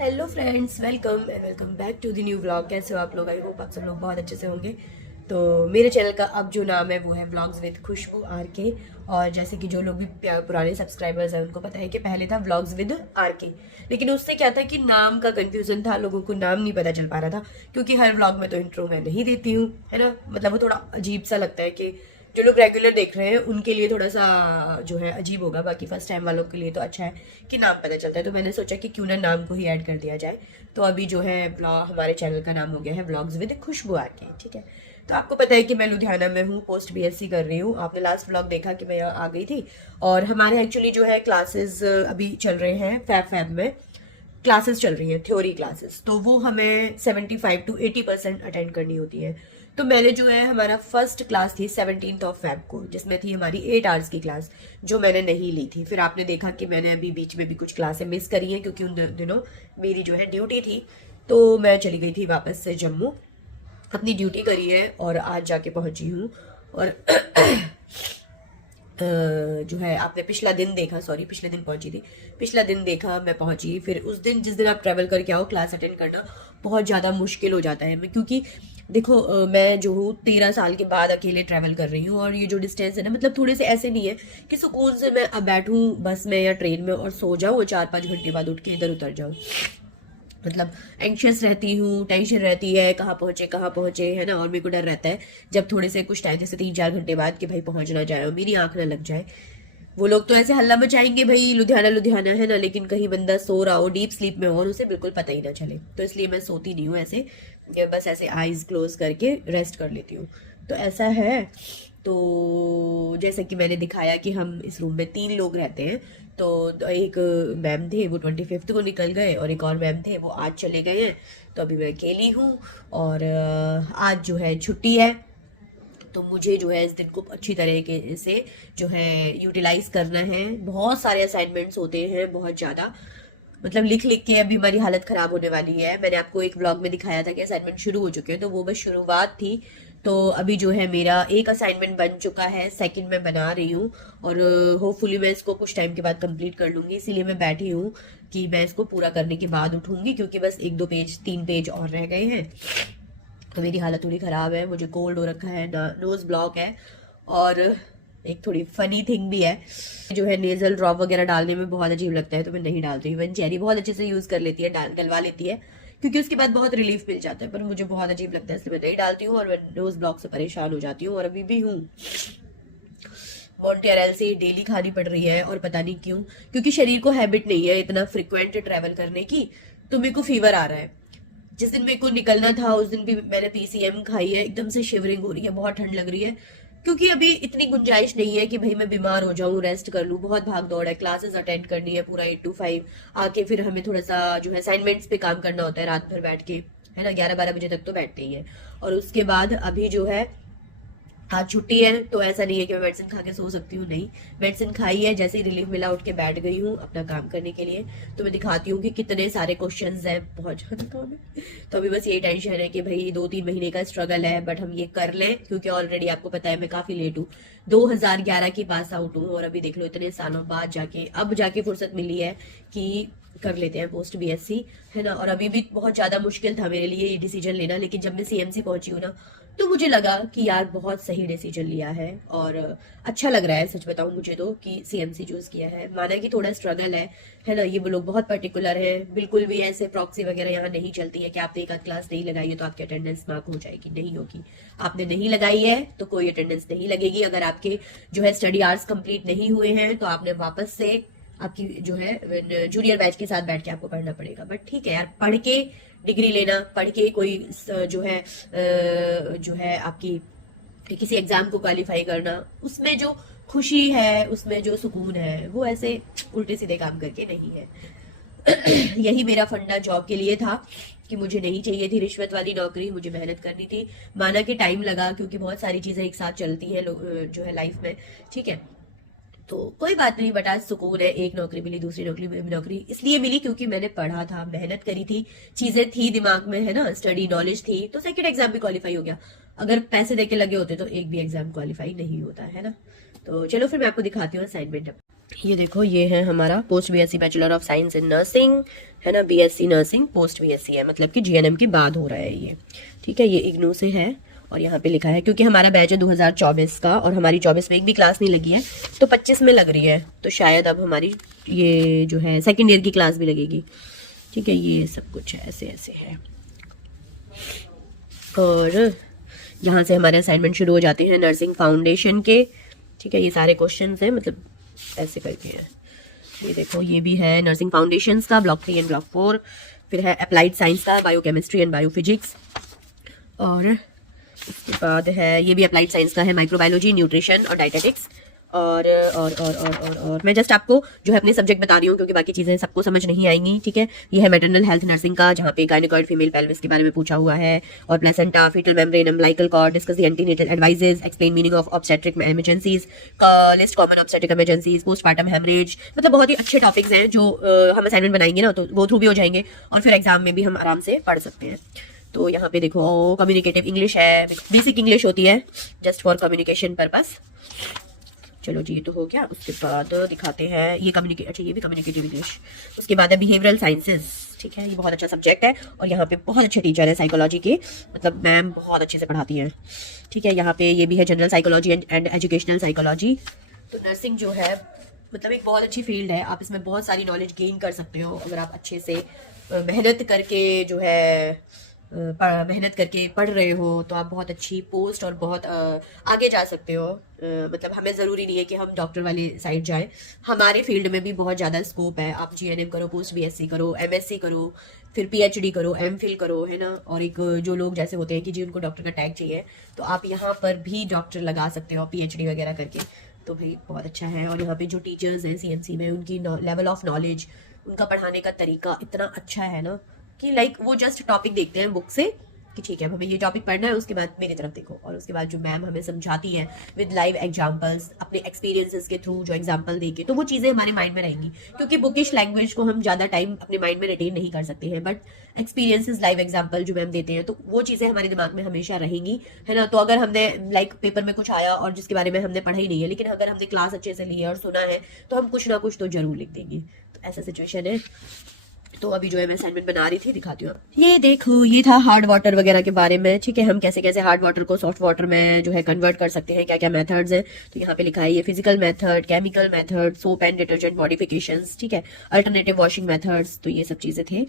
Hello friends, welcome back to the new vlog. कैसे हो आप लोग? आई होप आप सब लोग बहुत अच्छे से होंगे। तो मेरे चैनल का अब जो नाम है वो है व्लॉग्स विद खुशबू आर के। और जैसे कि जो लोग भी पुराने सब्सक्राइबर्स हैं उनको पता है कि पहले था व्लॉग्स विद आर के, लेकिन उससे क्या था कि नाम का कंफ्यूजन था, लोगों को नाम नहीं पता चल पा रहा था। क्योंकि हर व्लॉग में तो इंट्रो मैं नहीं देती हूँ, है ना। मतलब वो थोड़ा अजीब सा लगता है कि जो लोग रेगुलर देख रहे हैं उनके लिए थोड़ा सा जो है अजीब होगा, बाकी फर्स्ट टाइम वालों के लिए तो अच्छा है कि नाम पता चलता है। तो मैंने सोचा कि क्यों ना नाम को ही ऐड कर दिया जाए। तो अभी जो है हमारे चैनल का नाम हो गया है व्लॉग्स विद खुशबू आर के। ठीक है। तो आपको पता है कि मैं लुधियाना में हूँ, पोस्ट बीएससी कर रही हूँ। आपने लास्ट व्लॉग देखा कि मैं यहाँ आ गई थी। और हमारे एक्चुअली जो है क्लासेस अभी चल रहे हैं, फैब में क्लासेस चल रही हैं, थ्योरी क्लासेस। तो वो हमें 75 to 80% अटेंड करनी होती है। तो मैंने जो है, हमारा फर्स्ट क्लास थी 17 को, जिसमें थी हमारी 8 आवर्स की क्लास, जो मैंने नहीं ली थी। फिर आपने देखा कि मैंने अभी बीच में भी कुछ क्लासें मिस करी हैं, क्योंकि उन दिनों मेरी जो है ड्यूटी थी। तो मैं चली गई थी वापस से जम्मू, अपनी ड्यूटी करी है और आज जाके पहुंची हूँ। और जो है आपने पिछला दिन देखा, सॉरी पिछले दिन पहुंची थी, पिछला दिन देखा मैं पहुंची। फिर उस दिन जिस दिन आप ट्रैवल करके आओ, क्लास अटेंड करना बहुत ज़्यादा मुश्किल हो जाता है। मैं क्योंकि देखो मैं जो हूँ 13 साल के बाद अकेले ट्रैवल कर रही हूँ। और ये जो डिस्टेंस है ना, मतलब थोड़े से ऐसे नहीं है कि सुकून से मैं अब बैठूँ बस में या ट्रेन में और सो जाऊँ और 4-5 घंटे बाद उठ के इधर उतर जाऊँ। मतलब एंशियस रहती हूँ, टेंशन रहती है कहाँ पहुंचे, है ना। और मेरे को डर रहता है जब थोड़े से कुछ टाइम, जैसे 3-4 घंटे बाद, कि भाई पहुंच ना जाए और मेरी आंख ना लग जाए। वो लोग तो ऐसे हल्ला मचाएंगे भाई लुधियाना लुधियाना, है ना, लेकिन कहीं बंदा सो रहा हो डीप स्लीप में हो और उसे बिल्कुल पता ही ना चले। तो इसलिए मैं सोती नहीं हूँ ऐसे, बस ऐसे आईज क्लोज करके रेस्ट कर लेती हूँ। तो ऐसा है। तो जैसे कि मैंने दिखाया कि हम इस रूम में 3 लोग रहते हैं। तो एक मैम थे, वो 25 को निकल गए, और एक और मैम थे, वो आज चले गए हैं। तो अभी मैं अकेली हूँ। और आज जो है छुट्टी है, तो मुझे जो है इस दिन को अच्छी तरीके से जो है यूटिलाइज करना है। बहुत सारे असाइनमेंट्स होते हैं, बहुत ज़्यादा, मतलब लिख लिख के अभी हमारी हालत खराब होने वाली है। मैंने आपको एक व्लॉग में दिखाया था कि असाइनमेंट शुरू हो चुके हैं, तो वो बस शुरुआत थी। तो अभी जो है मेरा एक असाइनमेंट बन चुका है, सेकंड मैं बना रही हूँ। और होपफुली मैं इसको कुछ टाइम के बाद कंप्लीट कर लूंगी। इसीलिए मैं बैठी हूँ कि मैं इसको पूरा करने के बाद उठूंगी, क्योंकि बस 1-2 पेज 3 पेज और रह गए हैं। तो मेरी हालत थोड़ी ख़राब है, मुझे कोल्ड हो रखा है ना, नोज़ ब्लॉक है। और एक थोड़ी फनी थिंग भी है, जो है नेजल ड्रॉप वगैरह डालने में बहुत अजीब लगता है, तो मैं नहीं डालती हूँ। चेरी बहुत अच्छे से यूज़ कर लेती है, डलवा लेती है, क्योंकि उसके बाद बहुत रिलीफ मिल जाता है। पर मुझे बहुत अजीब लगता है, इसलिए मैं नहीं डालती हूँ। और मैं नोज़ ब्लॉक से परेशान हो जाती हूँ, और अभी भी हूँ। मॉन्टेरल से डेली खानी पड़ रही है, और पता नहीं क्यों, क्योंकि शरीर को हैबिट नहीं है इतना फ्रिक्वेंट ट्रैवल करने की। तो मेरे को फीवर आ रहा है। जिस दिन मेरे को निकलना था उस दिन भी मैंने पीसीएम खाई है। एकदम से शिवरिंग हो रही है, बहुत ठंड लग रही है, क्योंकि अभी इतनी गुंजाइश नहीं है कि भाई मैं बीमार हो जाऊं, रेस्ट कर लूं। बहुत भाग दौड़ है, क्लासेस अटेंड करनी है पूरा 8 to 5, आके फिर हमें थोड़ा सा जो है असाइनमेंट्स पे काम करना होता है रात भर बैठ के, है ना। 11-12 बजे तक तो बैठते ही है। और उसके बाद अभी जो है आज छुट्टी है, तो ऐसा नहीं है कि मैं मेडिसिन खा के सो सकती हूँ, नहीं। मेडिसिन खाई है, जैसे ही रिलीफ मिला उठ के बैठ गई हूँ अपना काम करने के लिए। तो मैं दिखाती हूँ कि कितने सारे क्वेश्चंस हैं, बहुत ज्यादा काम है। तो अभी बस यही टेंशन है कि भाई 2-3 महीने का स्ट्रगल है, बट हम ये कर लें, क्योंकि ऑलरेडी आपको पता है मैं काफी लेट हूँ। 2011 की पास आउट हूँ, और अभी देख लो इतने सालों बाद जाके अब जाके फुर्सत मिली है कि कर लेते हैं पोस्ट बीएससी, है ना। और अभी भी बहुत ज्यादा मुश्किल था मेरे लिए ये डिसीजन लेना, लेकिन जब मैं सीएमसी पहुंची हूँ ना, तो मुझे लगा कि यार बहुत सही डिसीजन लिया है। और अच्छा लग रहा है, सच बताऊं मुझे तो, कि सीएमसी चूज किया है। माना कि थोड़ा स्ट्रगल है ना। ये वो लोग बहुत पर्टिकुलर है, बिल्कुल भी ऐसे प्रॉक्सी वगैरह यहाँ नहीं चलती है कि आपने एक आध क्लास नहीं लगाई है तो आपकी अटेंडेंस मार्क हो जाएगी, नहीं होगी। आपने नहीं लगाई है तो कोई अटेंडेंस नहीं लगेगी। अगर आपके जो है स्टडी आवर्स कंप्लीट नहीं हुए हैं तो आपने वापस से आपकी जो है जूनियर बैच के साथ बैठ के आपको पढ़ना पड़ेगा। बट ठीक है यार, पढ़ के डिग्री लेना, पढ़ के कोई जो है आपकी किसी एग्जाम को क्वालिफाई करना, उसमें जो खुशी है, उसमें जो सुकून है, वो ऐसे उल्टे सीधे काम करके नहीं है। यही मेरा फंडा जॉब के लिए था कि मुझे नहीं चाहिए थी रिश्वत वाली नौकरी, मुझे मेहनत करनी थी। माना कि टाइम लगा, क्योंकि बहुत सारी चीजें एक साथ चलती है जो है लाइफ में, ठीक है। तो कोई बात नहीं, बट आज सुकून है। एक नौकरी मिली, दूसरी नौकरी इसलिए मिली क्योंकि मैंने पढ़ा था, मेहनत करी थी, चीजें थी दिमाग में, है ना, स्टडी नॉलेज थी। तो सेकंड एग्जाम भी क्वालिफाई हो गया। अगर पैसे देके लगे होते तो एक भी एग्जाम क्वालिफाई नहीं होता, है ना। तो चलो फिर मैं आपको दिखाती हूँ असाइनमेंट। ये देखो, ये है हमारा post BSc bachelor of science in nursing, है ना। बीएससी नर्सिंग पोस्ट बीएससी है, मतलब कि जीएनएम के बाद हो रहा है ये, ठीक है। ये इग्नू से है और यहाँ पे लिखा है, क्योंकि हमारा बैच है 2024 का और हमारी 24 में एक भी क्लास नहीं लगी है, तो 25 में लग रही है, तो शायद अब हमारी ये जो है सेकेंड ईयर की क्लास भी लगेगी, ठीक है। ये सब कुछ ऐसे ऐसे है। और यहाँ से हमारे असाइनमेंट शुरू हो जाते हैं नर्सिंग फाउंडेशन के, ठीक है। ये सारे क्वेश्चंस हैं, मतलब ऐसे करके हैं। ये देखो, ये भी है नर्सिंग फाउंडेशंस का ब्लॉक 3 एंड ब्लॉक 4, फिर है अप्लाइड साइंस का बायोकेमिस्ट्री एंड बायोफिजिक्स, और इसके बाद है ये भी अप्लाइड साइंस का है माइक्रोबायोलॉजी, न्यूट्रिशन और डाइटेटिक्स। और मैं जस्ट आपको जो है अपने सब्जेक्ट बता रही हूँ, क्योंकि बाकी चीज़ें सबको समझ नहीं आएंगी, ठीक है। ये है मैटरनल हेल्थ नर्सिंग का, जहाँ पे गायनेकोइड फीमेल पेल्विस के बारे में पूछा हुआ है, और placenta, foetal membrane, umbilical cord, discuss the antenatal advices, explain meaning of obstetric emergencies, list common obstetric emergencies, postpartum haemorrhage. मतलब बहुत ही अच्छे टॉपिक्स हैं जो हम असाइनमेंट बनाएंगे ना, तो गो थ्रू भी हो जाएंगे और फिर एग्जाम में भी हम आराम से पढ़ सकते हैं। तो यहाँ पे देखो, कम्युनिकेटिव इंग्लिश है, बेसिक इंग्लिश होती है जस्ट फॉर कम्युनिकेशन पर्पस। चलो जी, ये तो हो गया। उसके बाद दिखाते हैं ये अच्छा, ये भी कम्युनिकेटिव इंग्लिश। उसके बाद है बिहेवियरल साइंसेज, ठीक है। ये बहुत अच्छा सब्जेक्ट है और यहाँ पे बहुत अच्छे टीचर है साइकोलॉजी के, मतलब मैम बहुत अच्छे से पढ़ाती हैं, ठीक है। यहाँ पे ये भी है general psychology and educational psychology. तो नर्सिंग जो है मतलब एक बहुत अच्छी फील्ड है, आप इसमें बहुत सारी नॉलेज गेन कर सकते हो अगर आप अच्छे से मेहनत करके जो है मेहनत करके पढ़ रहे हो, तो आप बहुत अच्छी पोस्ट और बहुत आगे जा सकते हो। मतलब हमें ज़रूरी नहीं है कि हम डॉक्टर वाली साइड जाएं, हमारे फील्ड में भी बहुत ज़्यादा स्कोप है। आप जीएनएम करो, पोस्ट बीएससी करो, एमएससी करो, फिर पीएचडी करो, एमफिल करो, है ना। और एक जो लोग जैसे होते हैं कि जी उनको डॉक्टर का टैग चाहिए, तो आप यहाँ पर भी डॉक्टर लगा सकते हो पीएचडी वगैरह करके, तो भाई बहुत अच्छा है। और यहाँ पे जो टीचर्स हैं सीएमसी में, उनकी लेवल ऑफ नॉलेज, उनका पढ़ाने का तरीका इतना अच्छा है ना कि लाइक वो जस्ट टॉपिक देखते हैं बुक से कि ठीक है अब हमें ये टॉपिक पढ़ना है, उसके बाद मेरी तरफ देखो, और उसके बाद जो मैम हमें समझाती है विद लाइव एग्जांपल्स, अपने एक्सपीरियंसेस के थ्रू जो एग्जांपल देके, तो वो चीज़ें हमारे माइंड में रहेंगी। क्योंकि बुकिश लैंग्वेज को हम ज़्यादा टाइम अपने माइंड में रिटेन नहीं कर सकते हैं, बट एक्सपीरियंसेस, लाइव एग्जांपल जो मैम देते हैं, तो वो चीज़ें हमारे दिमाग में हमेशा रहेंगी, है ना। तो अगर हमने लाइक पेपर में कुछ आया और जिसके बारे में हमने पढ़ा ही नहीं है, लेकिन अगर हमने क्लास अच्छे से ली है और सुना है, तो हम कुछ ना कुछ तो जरूर लिख देंगे। तो ऐसा सिचुएशन है। तो अभी जो है मैं असाइनमेंट बना रही थी, दिखाती हूँ। ये देखो, ये था हार्ड वाटर वगैरह के बारे में, ठीक है। हम कैसे कैसे हार्ड वाटर को सॉफ्ट वाटर में जो है कन्वर्ट कर सकते हैं, क्या क्या मेथड्स हैं। तो यहाँ पे लिखा है ये physical method, chemical method, soap and detergent modifications, ठीक है, अल्टरनेटिव वॉशिंग मेथड्स। तो ये सब चीजें थे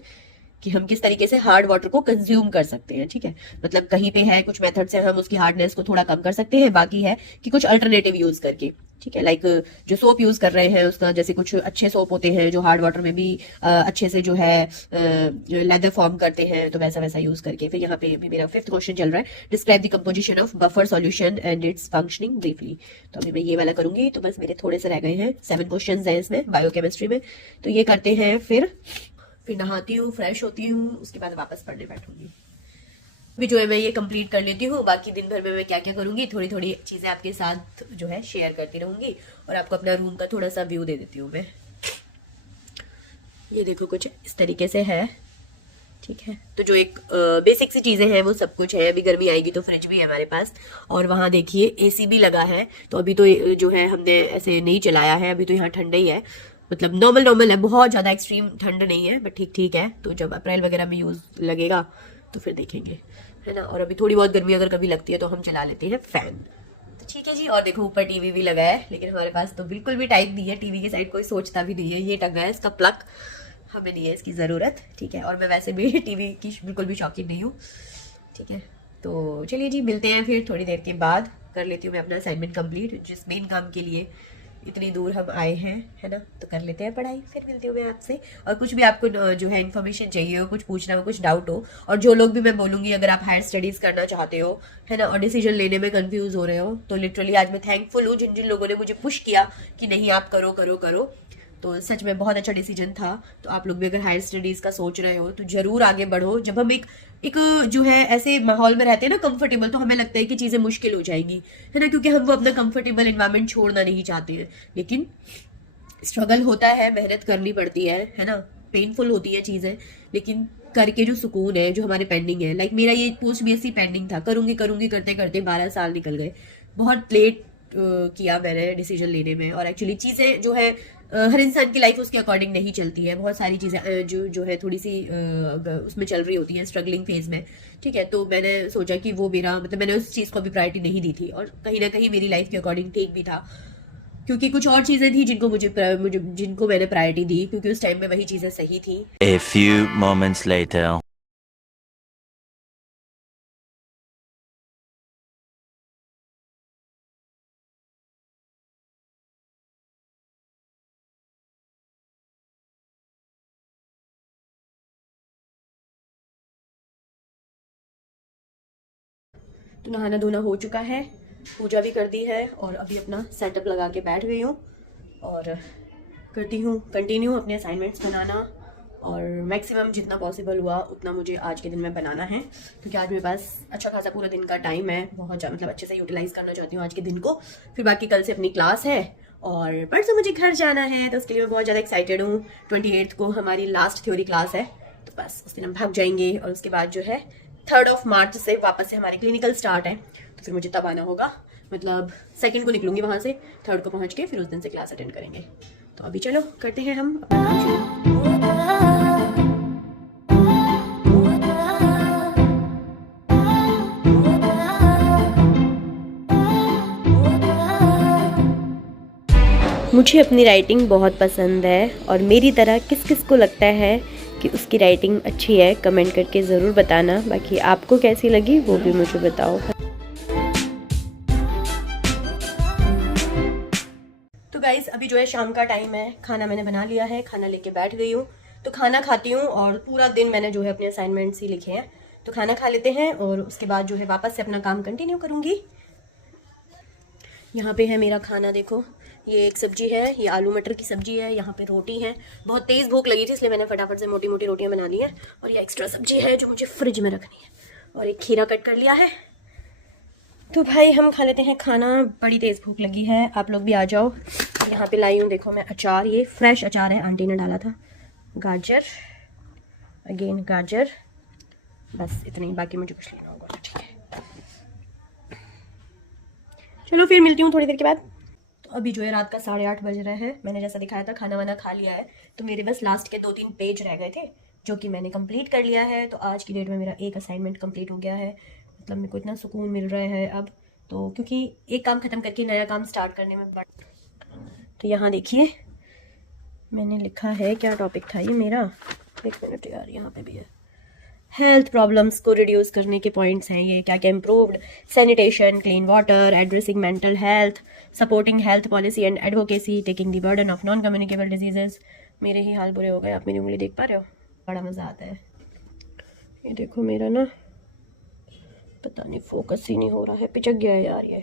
कि हम किस तरीके से हार्ड वाटर को कंज्यूम कर सकते हैं, ठीक है। मतलब कहीं पे है कुछ मेथड से हम उसकी हार्डनेस को थोड़ा कम कर सकते हैं, बाकी है कि कुछ अल्टरनेटिव यूज करके, ठीक है। लाइक जो सोप यूज कर रहे हैं उसका, जैसे कुछ अच्छे सोप होते हैं जो हार्ड वाटर में भी अच्छे से जो है लेदर फॉर्म करते हैं, तो वैसा वैसा यूज करके। फिर यहाँ पे भी मेरा 5th क्वेश्चन चल रहा है, describe the composition of buffer solution and it's functioning briefly. तो अभी मैं ये वाला करूंगी, तो बस मेरे थोड़े से रह गए हैं, 7 क्वेश्चन हैं इसमें बायोकेमिस्ट्री में। तो ये करते हैं, फिर नहाती हूँ, फ्रेश होती हूँ, उसके बाद वापस पढ़ने बैठूंगी। भी जो है मैं ये कंप्लीट कर लेती हूँ, बाकी दिन भर में मैं क्या क्या करूंगी, थोड़ी थोड़ी चीजें आपके साथ जो है शेयर करती रहूंगी, और आपको अपना रूम का थोड़ा सा व्यू दे देती हूँ मैं। ये देखो कुछ इस तरीके से है, ठीक है। तो जो एक बेसिक सी चीजें हैं वो सब कुछ है। अभी गर्मी आएगी तो फ्रिज भी है हमारे पास, और वहाँ देखिए एसी भी लगा है। तो अभी तो जो है हमने ऐसे नहीं चलाया है, अभी तो यहाँ ठंडा ही है, मतलब नॉर्मल है, बहुत ज्यादा एक्सट्रीम ठंड नहीं है, बट ठीक ठीक है। तो जब अप्रैल वगैरह में यूज लगेगा तो फिर देखेंगे, है ना। और अभी थोड़ी बहुत गर्मी अगर कभी लगती है तो हम चला लेते हैं फैन। तो ठीक है जी। और देखो ऊपर टीवी भी लगा है, लेकिन हमारे पास तो बिल्कुल भी टाइम नहीं है, टीवी की साइड कोई सोचता भी नहीं है। ये टंगा है इसका प्लग, हमें नहीं है इसकी ज़रूरत, ठीक है। और मैं वैसे भी टीवी की बिल्कुल भी शौकीन नहीं हूँ, ठीक है। तो चलिए जी, मिलते हैं फिर थोड़ी देर के बाद। कर लेती हूँ मैं अपना असाइनमेंट कंप्लीट, जिस मेन काम के लिए इतनी दूर हम आए हैं, है ना। तो कर लेते हैं पढ़ाई, फिर मिलती हूँ मैं आपसे। और कुछ भी आपको जो है इन्फॉर्मेशन चाहिए हो, कुछ पूछना हो, कुछ डाउट हो, और जो लोग भी मैं बोलूँगी अगर आप हायर स्टडीज़ करना चाहते हो, है ना, और डिसीजन लेने में कंफ्यूज हो रहे हो, तो लिटरली आज मैं थैंकफुल हूँ जिन जिन लोगों ने मुझे पुश किया कि नहीं आप करो करो करो। तो सच में बहुत अच्छा डिसीजन था। तो आप लोग भी अगर हायर स्टडीज़ का सोच रहे हो तो ज़रूर आगे बढ़ो। जब हम एक जो है ऐसे माहौल में रहते हैं ना कंफर्टेबल, तो हमें लगता है कि चीज़ें मुश्किल हो जाएंगी, है ना, क्योंकि हम वो अपना कंफर्टेबल एनवायरनमेंट छोड़ना नहीं चाहते हैं। लेकिन स्ट्रगल होता है, मेहनत करनी पड़ती है ना, पेनफुल होती है चीज़ें, लेकिन करके जो सुकून है, जो हमारे पेंडिंग है, लाइक मेरा ये पोस्ट बीएससी पेंडिंग था, करूंगी करूंगी करते करते 12 साल निकल गए। बहुत लेट किया मैंने डिसीजन लेने में। और एक्चुअली चीज़ें जो है हर इंसान की लाइफ उसके अकॉर्डिंग नहीं चलती है। बहुत सारी चीज़ें जो है थोड़ी सी उसमें चल रही होती हैं, स्ट्रगलिंग फेज में, ठीक है। तो मैंने सोचा कि वो मेरा मतलब मैंने उस चीज़ को अभी प्रायोरिटी नहीं दी थी, और कहीं ना कहीं मेरी लाइफ के अकॉर्डिंग ठीक भी था, क्योंकि कुछ और चीज़ें थी जिनको मैंने प्रायोरिटी दी, क्योंकि उस टाइम में वही चीज़ें सही थी। A few moments later. तो नहाना धोना हो चुका है, पूजा भी कर दी है, और अभी अपना सेटअप लगा के बैठ गई हूँ और करती हूँ कंटिन्यू अपने असाइनमेंट्स बनाना। और मैक्सिमम जितना पॉसिबल हुआ उतना मुझे आज के दिन में बनाना है, क्योंकि आज मेरे पास अच्छा खासा पूरा दिन का टाइम है, बहुत मतलब अच्छे से यूटिलाइज करना चाहती हूँ आज के दिन को। फिर बाकी कल से अपनी क्लास है, और परसों मुझे घर जाना है, तो उसके लिए मैं बहुत ज़्यादा एक्साइटेड हूँ। 28 को हमारी लास्ट थ्योरी क्लास है, तो बस उस दिन हम भाग जाएंगे, और उसके बाद जो है 3 मार्च से वापस से हमारे क्लिनिकल स्टार्ट है, तो फिर मुझे तब आना होगा। मतलब 2 को निकलूंगी वहाँ से, 3 को पहुँच के फिर उस दिन से क्लास अटेंड करेंगे। तो अभी चलो करते हैं हम अपना काम शुरू। मुझे अपनी राइटिंग बहुत पसंद है, और मेरी तरह किस किस को लगता है कि उसकी राइटिंग अच्छी है, कमेंट करके ज़रूर बताना। बाकी आपको कैसी लगी वो भी मुझे बताओ। तो गाइस अभी जो है शाम का टाइम है, खाना मैंने बना लिया है, खाना लेके बैठ गई हूँ। तो खाना खाती हूँ, और पूरा दिन मैंने जो है अपने असाइनमेंट्स ही लिखे हैं, तो खाना खा लेते हैं, और उसके बाद जो है वापस से अपना काम कंटिन्यू करूँगी। यहाँ पे है मेरा खाना, देखो ये एक सब्जी है, ये आलू मटर की सब्जी है, यहाँ पे रोटी है। बहुत तेज़ भूख लगी थी इसलिए मैंने फटाफट से मोटी मोटी रोटियाँ बना ली हैं, और ये एक्स्ट्रा सब्जी है जो मुझे फ्रिज में रखनी है, और एक खीरा कट कर लिया है। तो भाई हम खा लेते हैं खाना, बड़ी तेज़ भूख लगी है, आप लोग भी आ जाओ। यहाँ पे लाई हूँ देखो मैं अचार, ये फ्रेश अचार है, आंटी ने डाला था। गाजर, अगेन गाजर, बस इतना ही, बाकी मुझे कुछ लेना होगा, ठीक है। चलो फिर मिलती हूँ थोड़ी देर के बाद। तो अभी जो है रात का 8:30 बज रहा है, मैंने जैसा दिखाया था खाना वाना खा लिया है, तो मेरे बस लास्ट के 2-3 पेज रह गए थे जो कि मैंने कंप्लीट कर लिया है। तो आज की डेट में मेरा एक असाइनमेंट कंप्लीट हो गया है, मतलब मेरे को इतना सुकून मिल रहा है अब तो, क्योंकि एक काम ख़त्म करके नया काम स्टार्ट करने में तो यहाँ देखिए मैंने लिखा है, क्या टॉपिक था ये मेरा, 1 मिनट यार, यहाँ पे भी है, हेल्थ प्रॉब्लम्स को रिड्यूस करने के पॉइंट्स हैं ये, क्या क्या improved sanitation, clean water, addressing mental health, supporting health policy and advocacy, taking the burden of non communicable diseases. मेरे ही हाल बुरे हो गए, आप मेरी उंगली देख पा रहे हो, बड़ा मज़ा आता है। ये देखो मेरा ना पता नहीं फोकस ही नहीं हो रहा है, पिचक गया है यार, ये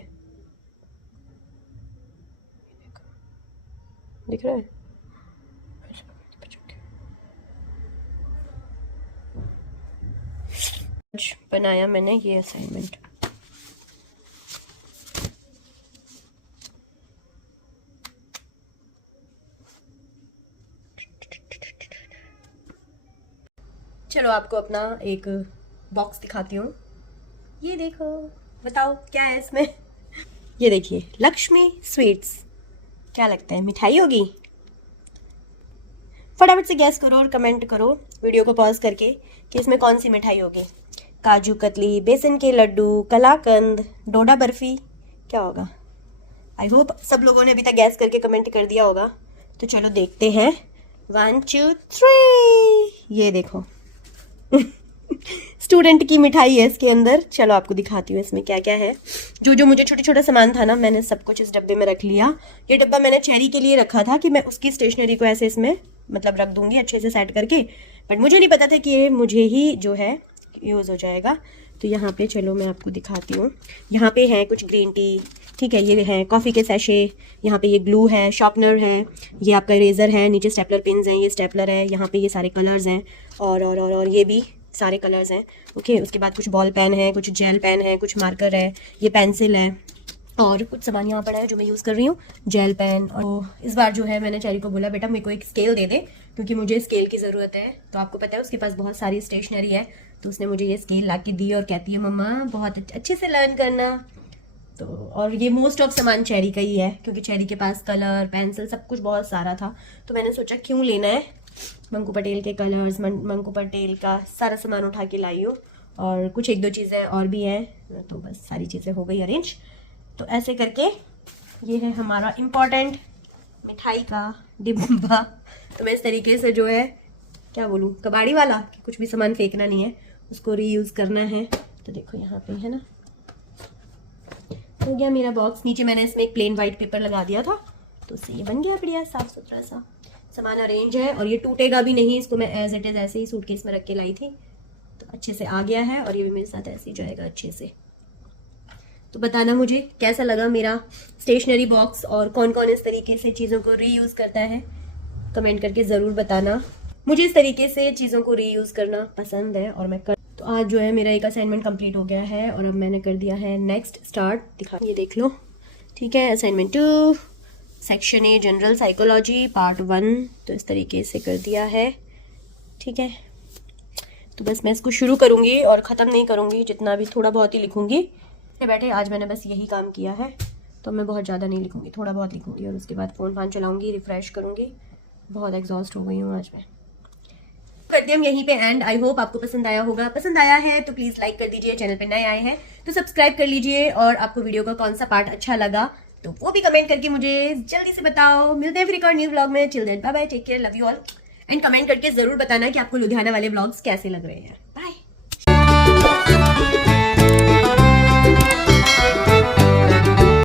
दिख रहा है, बनाया मैंने ये असाइनमेंट। चलो आपको अपना एक बॉक्स दिखाती हूँ, ये देखो, बताओ क्या है इसमें। ये देखिए, लक्ष्मी स्वीट्स, क्या लगता है मिठाई होगी? फटाफट से गैस करो और कमेंट करो वीडियो को पॉज करके कि इसमें कौन सी मिठाई होगी। काजू कतली, बेसन के लड्डू, कलाकंद, डोडा बर्फी, क्या होगा? आई होप सब लोगों ने अभी तक गैस करके कमेंट कर दिया होगा। तो चलो देखते हैं, 1 2 3, ये देखो स्टूडेंट की मिठाई है इसके अंदर। चलो आपको दिखाती हूँ इसमें क्या क्या है। जो जो मुझे छोटा छोटा सामान था ना, मैंने सब कुछ इस डब्बे में रख लिया। ये डब्बा मैंने चेरी के लिए रखा था कि मैं उसकी स्टेशनरी को ऐसे इसमें मतलब रख दूंगी अच्छे से सेट करके, बट मुझे नहीं पता था कि ये मुझे ही जो है यूज़ हो जाएगा। तो यहाँ पे चलो मैं आपको दिखाती हूँ, यहाँ पे है कुछ ग्रीन टी, ठीक है, ये है कॉफ़ी के सैशे, यहाँ पे ये ग्लू है, शार्पनर है, ये आपका इरेज़र है, नीचे स्टेपलर पिन्स हैं, ये स्टेपलर है, यहाँ पे ये सारे कलर्स हैं, और ये भी सारे कलर्स हैं, ओके। उसके बाद कुछ बॉल पेन है, कुछ जेल पेन है, कुछ मार्कर है, ये पेंसिल है, और कुछ सामान यहाँ पड़ा है जो मैं यूज़ कर रही हूँ, जेल पेन। और इस बार जो है मैंने चेरी को बोला बेटा मेरे को एक स्केल दे दे, क्योंकि मुझे स्केल की ज़रूरत है। तो आपको पता है उसके पास बहुत सारी स्टेशनरी है, तो उसने मुझे ये स्केल ला के दी और कहती है मम्मा बहुत अच्छे से लर्न करना। तो और ये मोस्ट ऑफ सामान चेरी का ही है, क्योंकि चेरी के पास कलर पेंसिल सब कुछ बहुत सारा था, तो मैंने सोचा क्यों लेना है, मंकू पटेल के कलर्स, मंकू पटेल का सारा सामान उठा के लाई हूँ, और कुछ एक दो चीज़ें और भी हैं, तो बस सारी चीज़ें हो गई अरेंज। तो ऐसे करके ये है हमारा इम्पॉर्टेंट मिठाई का डिब्बा। तो मैं इस तरीके से जो है क्या बोलूँ, कबाड़ी वाला कि कुछ भी सामान फेंकना नहीं है, उसको रीयूज़ करना है। तो देखो यहाँ पे है ना, हो गया मेरा बॉक्स। नीचे मैंने इसमें एक प्लेन वाइट पेपर लगा दिया था, तो उससे ये बन गया बढ़िया साफ सुथरा सा सामान अरेंज है, और ये टूटेगा भी नहीं। इसको मैं एज इट इज़ ऐसे ही सूटकेस में रख के लाई थी, तो अच्छे से आ गया है, और ये भी मेरे साथ ऐसे ही जाएगा अच्छे से। तो बताना मुझे कैसा लगा मेरा स्टेशनरी बॉक्स, और कौन कौन इस तरीके से चीज़ों को रीयूज़ करता है, कमेंट करके ज़रूर बताना। मुझे इस तरीके से चीज़ों को रीयूज़ करना पसंद है, और मैं तो आज जो है मेरा एक असाइनमेंट कंप्लीट हो गया है, और अब मैंने कर दिया है नेक्स्ट स्टार्ट। दिखा, ये देख लो, ठीक है। Assignment 2 section a general psychology part 1, तो इस तरीके से कर दिया है, ठीक है। तो बस मैं इसको शुरू करूँगी और ख़त्म नहीं करूँगी, जितना भी थोड़ा बहुत ही लिखूँगी। बैठे आज मैंने बस यही काम किया है, तो मैं बहुत ज़्यादा नहीं लिखूँगी, थोड़ा बहुत लिखूँगी, और उसके बाद फ़ोन फान चलाऊँगी, रिफ़्रेश करूँगी। बहुत एग्जॉस्ट हो गई हूँ आज मैं। करते हम यहीं पे एंड। आई होप आपको पसंद आया होगा। पसंद आया है तो प्लीज़ लाइक कर दीजिए, चैनल पे नए आए हैं तो सब्सक्राइब कर लीजिए, और आपको वीडियो का कौन सा पार्ट अच्छा लगा तो वो भी कमेंट करके मुझे जल्दी से बताओ। मिलते हैं फिर एक और न्यू व्लॉग में। Chill then, bye bye, take care, love you all, and comment करके ज़रूर बताना कि आपको लुधियाना वाले व्लॉग्स कैसे लग रहे हैं। बाय।